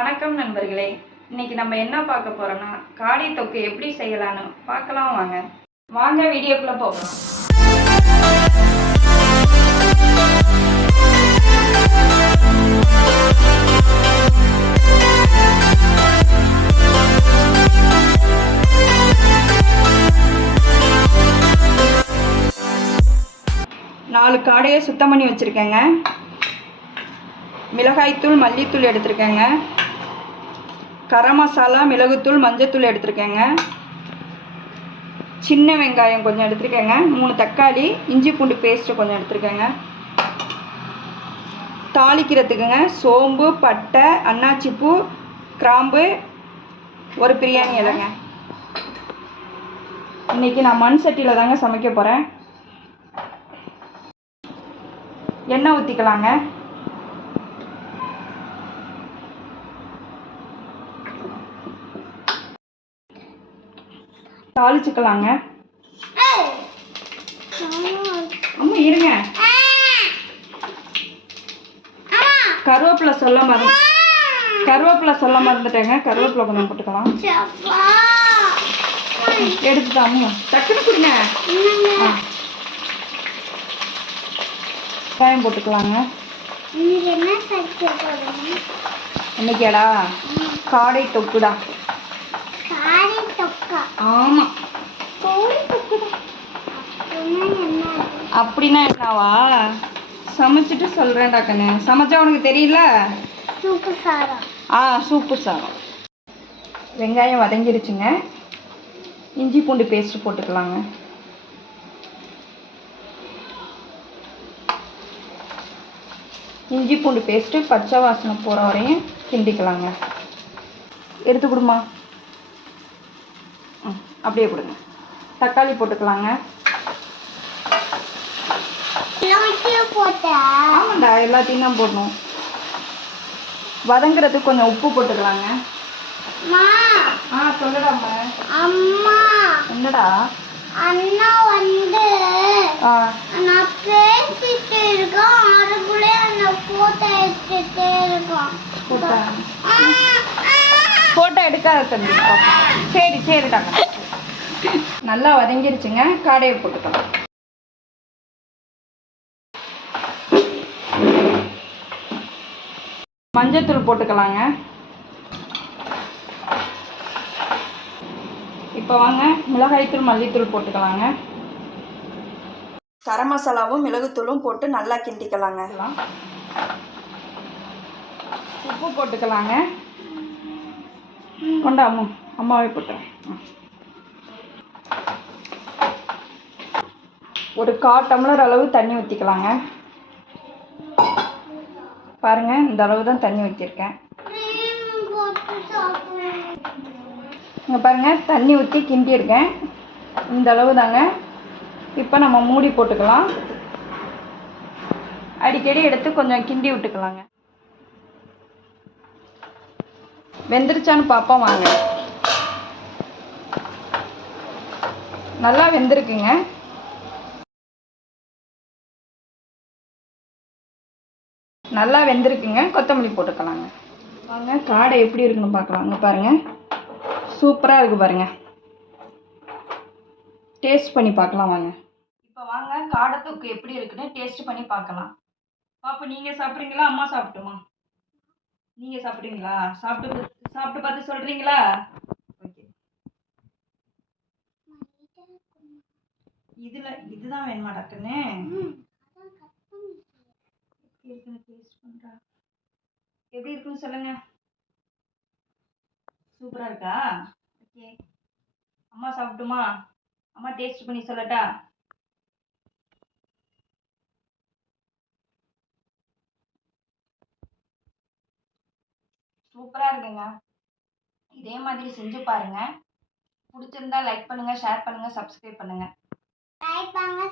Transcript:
வணக்கம் நண்பர்களே. இன்னைக்கு நம்ம என்ன பார்க்க போறோம்னா காடை தொக்கு எப்படி செய்யலாம்னு பார்க்கலாம் வாங்க. வாங்க வீடியோக்குள்ள போகலாம். நாலு காடையை சுத்தம் பண்ணி வச்சுருக்கேங்க. மிளகாய்த்தூள் மல்லித்தூள் எடுத்திருக்கேங்க. கரம் மசாலா மிளகுத்தூள் மஞ்சத்தூள் எடுத்திருக்கேங்க. சின்ன வெங்காயம் கொஞ்சம் எடுத்திருக்கேங்க. மூணு தக்காளி இஞ்சி பூண்டு பேஸ்ட்டு கொஞ்சம் எடுத்திருக்கேங்க. தாளிக்கிறதுக்குங்க சோம்பு பட்டை அன்னாச்சிப்பூ கிராம்பு ஒரு பிரியாணி இலைங்க. இன்னைக்கு நான் மண் சட்டியில் தாங்க சமைக்க போகிறேன் எண்ணெய் ஊற்றிக்கலாங்க தாளிச்சுக்கலாங்க. அம்மா இருங்க. கருவேப்பிலை சொல்ல மறந்து கருவேப்பிலை சொல்ல மறந்துட்டேங்க. கருவேப்பிலை கொஞ்சம் போட்டுக்கலாம். எடுத்துட்டா அம்மா டக்குன்னு கொடுங்க. வெங்காயம் போட்டுக்கலாங்க. இன்னைக்கேடா காடை தொக்குடா. ஆமாம் அப்படின்னா என்னவா? சமைச்சிட்டு சொல்கிறேன்டா கண்ணு. சமைச்சா உனக்கு தெரியல? ஆ சூப்பு சாதம். வெங்காயம் வதங்கிருச்சுங்க. இஞ்சி பூண்டு பேஸ்ட் போட்டுக்கலாங்க. இஞ்சி பூண்டு பேஸ்ட்டு பச்சை வாசனை போகிற வரையும் கிண்டிக்கலாங்க. எடுத்து கொடுமா ம் அப்படியே கொடுங்க. தக்காளி போட்டுக்கலாங்க. ஆமாண்டா எல்லாத்தையும் தான் போடணும். வதங்குறதுக்கு கொஞ்சம் உப்பு போட்டுக்கலாங்க. ஆ சொல்லுடா அம்மா. என்னடா? அண்ணா வந்து நான் பேசிட்டு இருக்கேன் அதுக்குள்ளே அந்த போட்டோ எடுத்துட்டே இருக்கான் போட்டா எடுக்காத தம்பி. சரி சரிடா. நல்லா வதங்கிருச்சுங்க. காடையை போட்டுக்கலாம். மஞ்சத்தூள் போட்டுக்கலாங்க. இப்போ வாங்க மிளகாய்த்தூள் மல்லித்தூள் போட்டுக்கலாங்க. கரம் மசாலாவும் மிளகுத்தூளும் போட்டு நல்லா கிண்டிக்கலாங்க. உப்பு போட்டுக்கலாங்க. கொண்டா அம்மா அம்மாவே போட்டுறேன். ஒரு கால் டம்ளர் அளவு தண்ணி ஊற்றிக்கலாங்க பாருங்க இந்த அளவு தான் தண்ணி ஊற்றிருக்கேன் போட்டு இங்கே பாருங்க தண்ணி ஊற்றி கிண்டியிருக்கேன். இந்த அளவு தாங்க. இப்போ நம்ம மூடி போட்டுக்கலாம். அடிக்கடி எடுத்து கொஞ்சம் கிண்டி விட்டுக்கலாங்க. வெந்துருச்சான்னு பார்ப்போம் வாங்க. நல்லா வெந்திருக்குங்க. நல்லா வெந்திருக்குங்க. கொத்தமல்லி போட்டுக்கலாங்க. வாங்க காடை எப்படி இருக்குன்னு பார்க்கலாங்க பாருங்க. சூப்பராக இருக்குது பாருங்க. டேஸ்ட் பண்ணி பார்க்கலாம் வாங்க. இப்போ வாங்க காடை எப்படி இருக்குன்னு டேஸ்ட் பண்ணி பார்க்கலாம் பாப்பா நீங்கள் சாப்பிட்றீங்களா? அம்மா சாப்பிட்டுமா நீங்கள் சாப்பிட்றீங்களா? சாப்பிட்டு சாப்பிட்டு பார்த்து சொல்கிறீங்களா ஓகே. இதில் இதுதான் வேணுமா டாக்டர்னு எப்படி இருக்குன்னு டேஸ்ட் பண்ணுறா எப்படி இருக்குன்னு சொல்லுங்க. சூப்பராக இருக்கா? ஓகே. அம்மா சாப்பிட்டுமா? அம்மா டேஸ்ட் பண்ணி சொல்லட்டா? சூப்பராக இருக்குங்க. இதே மாதிரி செஞ்சு பாருங்க. பிடிச்சிருந்தா லைக் பண்ணுங்க ஷேர் பண்ணுங்க சப்ஸ்கிரைப் பண்ணுங்க. லைக் பண்ணுங்க